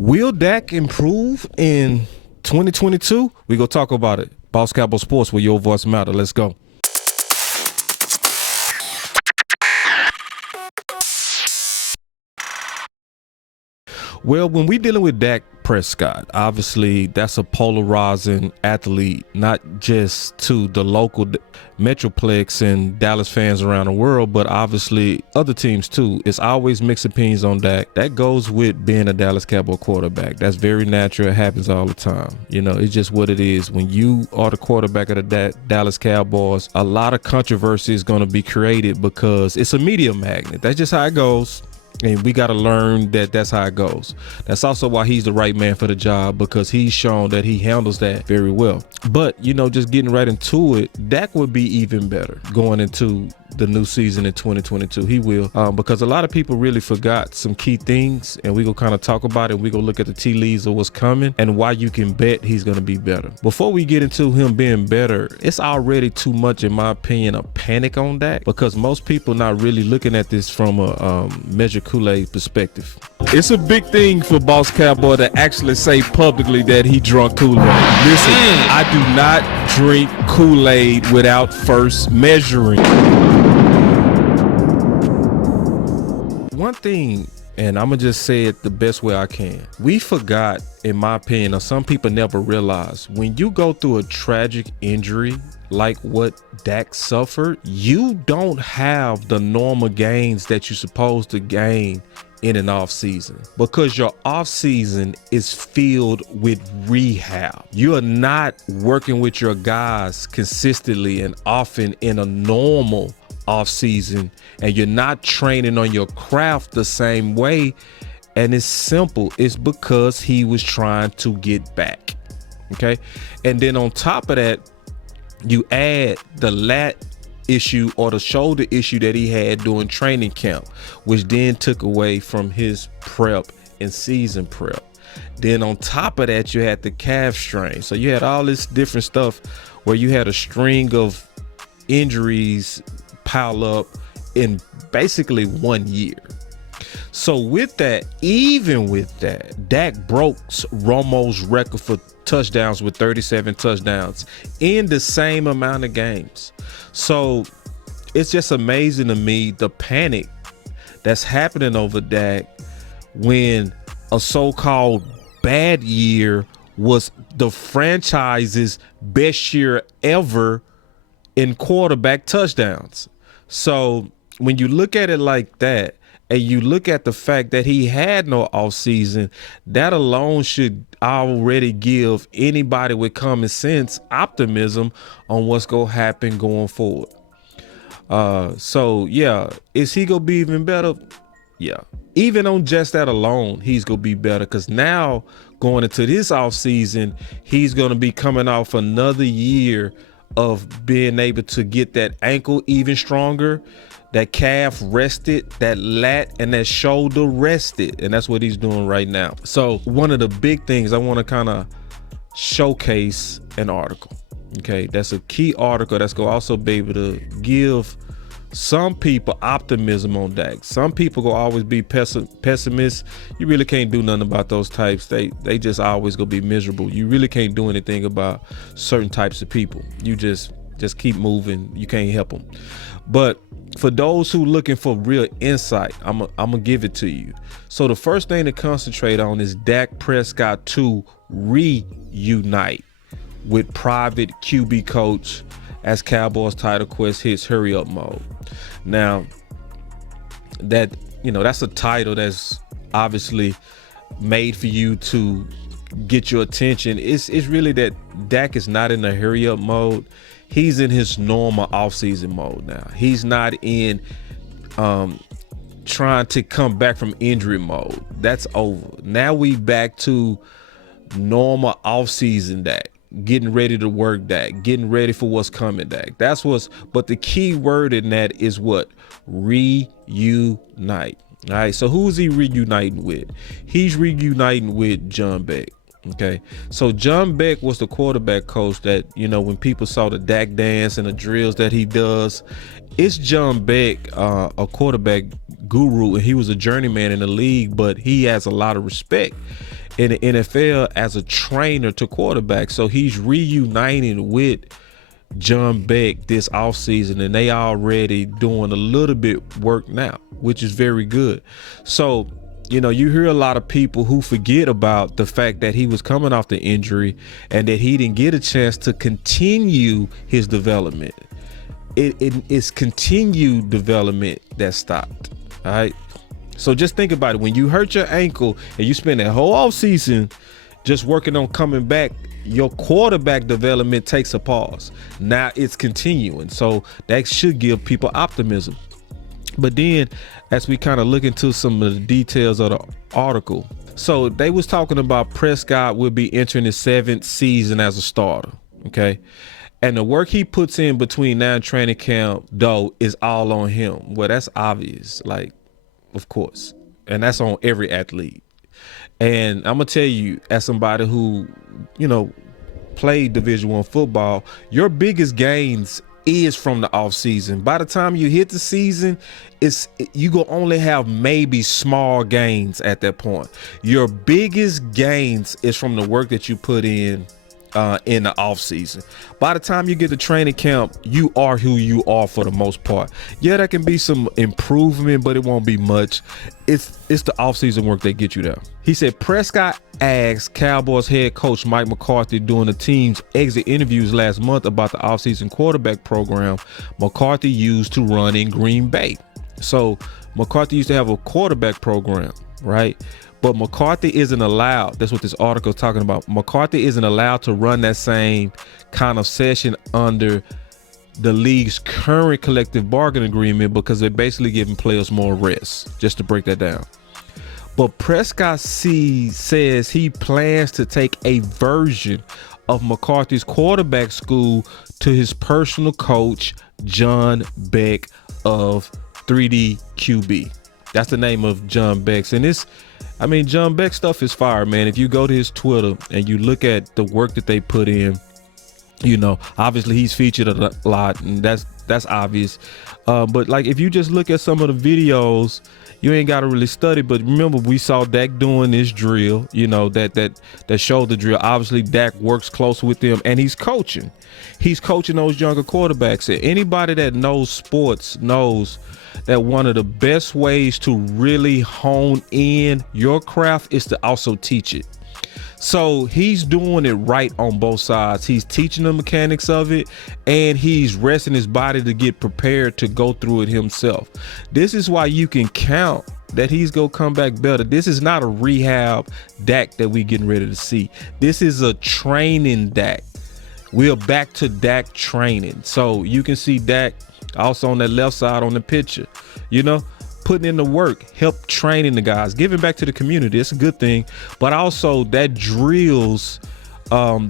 Will Dak improve in 2022? We go talk about it. Boss Cowboy Sports, where your voice matter. Let's go. Well, when we're dealing with Dak Prescott, obviously that's a polarizing athlete, not just to the local Metroplex and Dallas fans around the world, but obviously other teams too. It's always mixed opinions on Dak. That goes with being a Dallas Cowboy quarterback. That's very natural. It happens all the time. You know, it's just what it is. When you are the quarterback of the Dallas Cowboys, a lot of controversy is going to be created because it's a media magnet. That's just how it goes. And we got to learn that that's how it goes. That's also why he's the right man for the job, because he's shown that he handles that very well. But, you know, just getting right into it, Dak would be even better going into the new season in 2022. He will, because a lot of people really forgot some key things, and we gonna kind of talk about it. We gonna look at the tea leaves of what's coming and why you can bet he's gonna be better. Before we get into him being better, it's already too much, in my opinion, a panic on Dak, because most people not really looking at this from a measure Kool-Aid perspective. It's a big thing for Boss Cowboy to actually say publicly that he drunk Kool-Aid. Listen, I do not drink Kool-Aid without first measuring. One thing, and I'm going to just say it the best way I can. We forgot, in my opinion, or some people never realize, when you go through a tragic injury like what Dak suffered, you don't have the normal gains that you're supposed to gain in an off season, because your off season is filled with rehab. You are not working with your guys consistently and often in a normal off season, and you're not training on your craft the same way. And it's simple. It's because he was trying to get back. Okay. And then on top of that, you add the lat issue or the shoulder issue that he had during training camp, which then took away from his prep and season prep. Then on top of that, you had the calf strain. So you had all this different stuff where you had a string of injuries pile up in basically 1 year. So with that, even with that, Dak broke Romo's record for touchdowns with 37 touchdowns in the same amount of games. So it's just amazing to me, the panic that's happening over Dak when a so-called bad year was the franchise's best year ever in quarterback touchdowns. So when you look at it like that, and you look at the fact that he had no offseason, that alone should already give anybody with common sense optimism on what's going to happen going forward. So, yeah, is he going to be even better? Yeah. Even on just that alone, he's going to be better, because now going into this offseason, he's going to be coming off another year of being able to get that ankle even stronger, that calf rested, that lat and that shoulder rested. And that's what he's doing right now. So one of the big things, I want to kind of showcase an article. Okay, that's a key article that's going to also be able to give some people optimism on Dak. Some people will always be pessimists. You really can't do nothing about those types. They just always gonna be miserable. You really can't do anything about certain types of people. You just keep moving. You can't help them. But for those who looking for real insight, I'm gonna give it to you. So the first thing to concentrate on is Dak Prescott to reunite with private QB coach as Cowboys title quest hits hurry up mode. Now that, you know, that's a title that's obviously made for you to get your attention. It's really that Dak is not in the hurry up mode. He's in his normal offseason mode now. He's not in trying to come back from injury mode. That's over. Now we back to normal offseason Dak, getting ready to work Dak, getting ready for what's coming Dak. That's what's, but the key word in that is what? Reunite. All right, so who's he reuniting with? He's reuniting with John Beck. Okay, so John Beck was the quarterback coach that, you know, when people saw the Dak dance and the drills that he does, it's John Beck, a quarterback guru, and he was a journeyman in the league, but he has a lot of respect. in the NFL as a trainer to quarterback. So he's reuniting with John Beck this offseason, and they already doing a little bit work now, which is very good. So, you know, you hear a lot of people who forget about the fact that he was coming off the injury and that he didn't get a chance to continue his development. It's continued development that stopped. All right. So just think about it. When you hurt your ankle and you spend that whole offseason just working on coming back, your quarterback development takes a pause. Now it's continuing. So that should give people optimism. But then as we kind of look into some of the details of the article, so they was talking about Prescott will be entering his 7th season as a starter. Okay. And the work he puts in between now and training camp, though, is all on him. Well, that's obvious. Like, of course. And that's on every athlete. And I'm going to tell you, as somebody who, you know, played Division I football, your biggest gains is from the offseason. By the time you hit the season, you go only have maybe small gains at that point. Your biggest gains is from the work that you put in the off season. By the time you get to training camp, you are who you are for the most part. Yeah, there can be some improvement, but it won't be much. It's the off season work that get you there. He said Prescott asked Cowboys head coach Mike McCarthy during the team's exit interviews last month about the offseason quarterback program McCarthy used to run in Green Bay. So McCarthy used to have a quarterback program, right? But McCarthy isn't allowed. That's what this article is talking about. McCarthy isn't allowed to run that same kind of session under the league's current collective bargaining agreement because they're basically giving players more rest, just to break that down. But Prescott says he plans to take a version of McCarthy's quarterback school to his personal coach, John Beck of 3D QB. That's the name of John Beck's. And John Beck stuff is fire, man. If you go to his Twitter and you look at the work that they put in, you know, obviously he's featured a lot, and that's obvious. But like, if you just look at some of the videos, you ain't got to really study. But remember, we saw Dak doing this drill, you know, that showed the drill. Obviously, Dak works close with them, and he's coaching. He's coaching those younger quarterbacks. And anybody that knows sports knows that one of the best ways to really hone in your craft is to also teach it. So he's doing it right on both sides. He's teaching the mechanics of it, and he's resting his body to get prepared to go through it himself. This is why you can count that he's gonna come back better. This is not a rehab Dak that we getting ready to see. This is a training Dak. We're back to Dak training. So you can see Dak also on that left side on the picture, you know, putting in the work, help training the guys, giving back to the community. It's a good thing. But also that drills the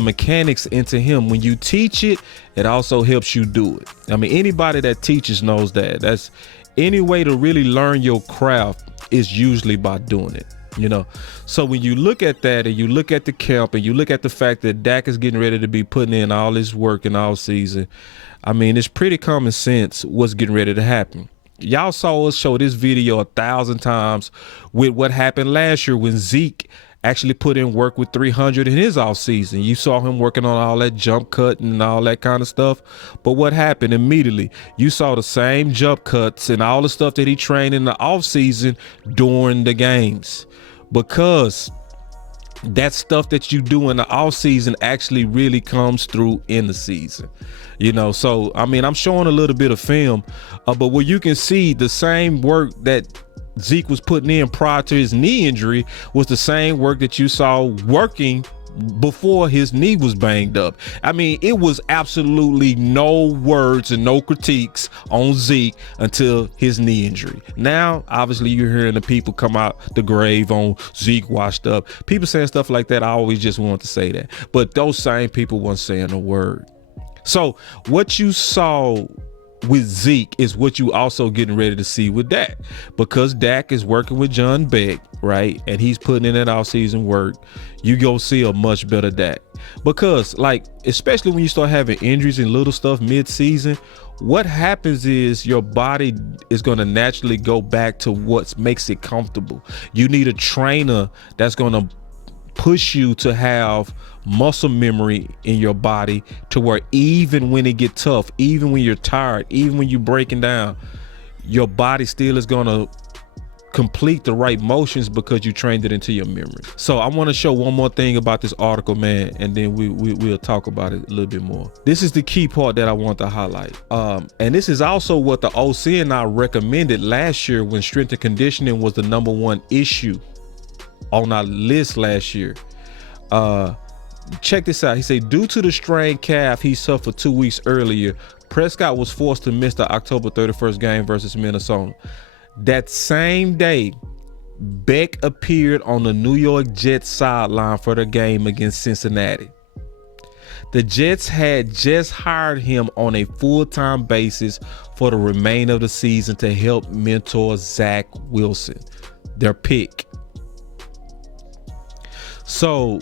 mechanics into him. When you teach it, it also helps you do it. I mean, anybody that teaches knows that. That's any way to really learn your craft is usually by doing it. You know, so when you look at that and you look at the camp and you look at the fact that Dak is getting ready to be putting in all his work in all season, I mean, it's pretty common sense what's getting ready to happen. Y'all saw us show this video 1,000 times with what happened last year when Zeke actually put in work with 300 in his off season. You saw him working on all that jump cut and all that kind of stuff. But what happened immediately? You saw the same jump cuts and all the stuff that he trained in the off season during the games, because that stuff that you do in the off season actually really comes through in the season, you know. So I mean, I'm showing a little bit of film, but where you can see the same work that Zeke was putting in prior to his knee injury was the same work that you saw working before his knee was banged up. I mean, it was absolutely no words and no critiques on Zeke until his knee injury. Now, obviously, you're hearing the people come out the grave on Zeke washed up. People saying stuff like that. I always just want to say that. But those same people weren't saying a word. So what you saw with Zeke is what you also getting ready to see with Dak, because Dak is working with John Beck, right? And he's putting in that offseason work. You go see a much better Dak, because like, especially when you start having injuries and little stuff mid-season, what happens is your body is going to naturally go back to what makes it comfortable. You need a trainer that's going to push you to have muscle memory in your body, to where even when it get tough, even when you're tired, even when you're breaking down, your body still is going to complete the right motions because you trained it into your memory. So I want to show one more thing about this article, man, and then we'll talk about it a little bit more. This is the key part that I want to highlight, and this is also what the OC and I recommended last year when strength and conditioning was the #1 issue on our list last year. Check this out. He said, due to the strained calf he suffered 2 weeks earlier, Prescott was forced to miss the October 31st game versus Minnesota. That same day, Beck appeared on the New York Jets sideline for the game against Cincinnati. The Jets had just hired him on a full-time basis for the remainder of the season to help mentor Zach Wilson, their pick. So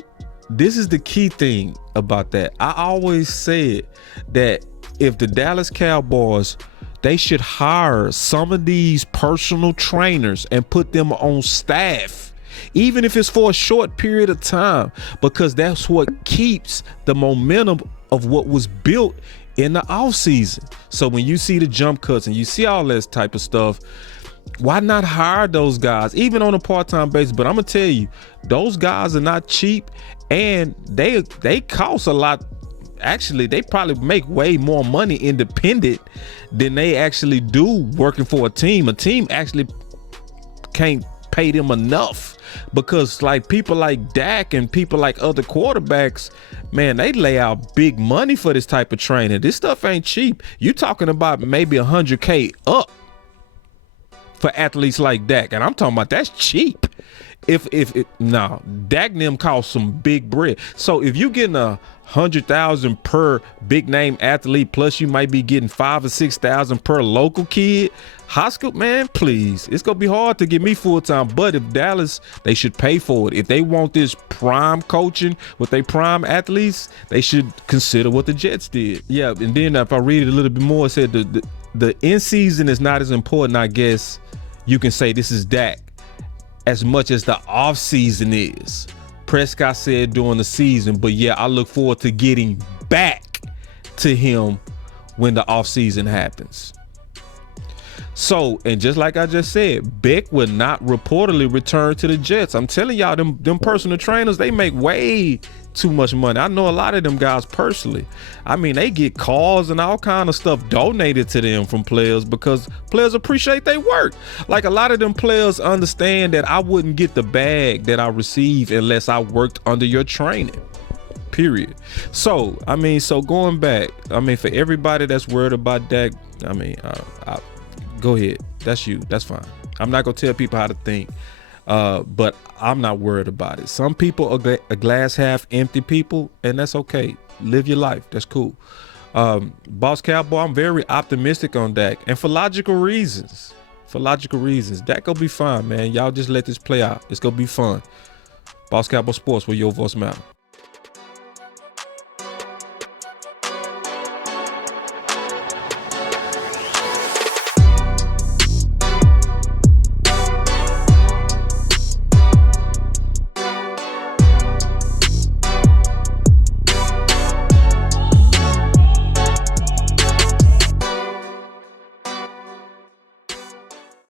this is the key thing about that. I always said that if the Dallas Cowboys, they should hire some of these personal trainers and put them on staff, even if it's for a short period of time, because that's what keeps the momentum of what was built in the offseason. So when you see the jump cuts and you see all that type of stuff, why not hire those guys, even on a part-time basis? But I'm gonna tell you, those guys are not cheap, and they cost a lot. Actually, they probably make way more money independent than they actually do working for a team. A team actually can't pay them enough, because like people like Dak and people like other quarterbacks, man, they lay out big money for this type of training. This stuff ain't cheap. You talking about maybe $100K up for athletes like Dak, and I'm talking about that's cheap. No, Dak and them cost some big bread. So if you getting $100,000 per big name athlete, plus you might be getting $5,000 or $6,000 per local kid, high school, man, please, it's gonna be hard to get me full time. But if Dallas, they should pay for it. If they want this prime coaching with their prime athletes, they should consider what the Jets did. Yeah, and then if I read it a little bit more, it said the in season is not as important, I guess you can say, this is Dak, as much as the off season is. Prescott said during the season, but yeah, I look forward to getting back to him when the off season happens. So, and just like I just said, Beck would not reportedly return to the Jets. I'm telling y'all, them personal trainers, they make way too much money. I know a lot of them guys personally. I mean, they get calls and all kind of stuff donated to them from players, because players appreciate their work. Like, a lot of them players understand that I wouldn't get the bag that I receive unless I worked under your training, period. So, I mean, so going back, I mean, for everybody that's worried about Dak, I mean, go ahead. That's you. That's fine. I'm not gonna tell people how to think, but I'm not worried about it. Some people are a glass half empty people, and that's okay. Live your life. That's cool. Boss Cowboy, I'm very optimistic on Dak, and for logical reasons. Dak gonna be fine, man. Y'all just let this play out. It's gonna be fun. Boss Cowboy Sports, where your voice matters.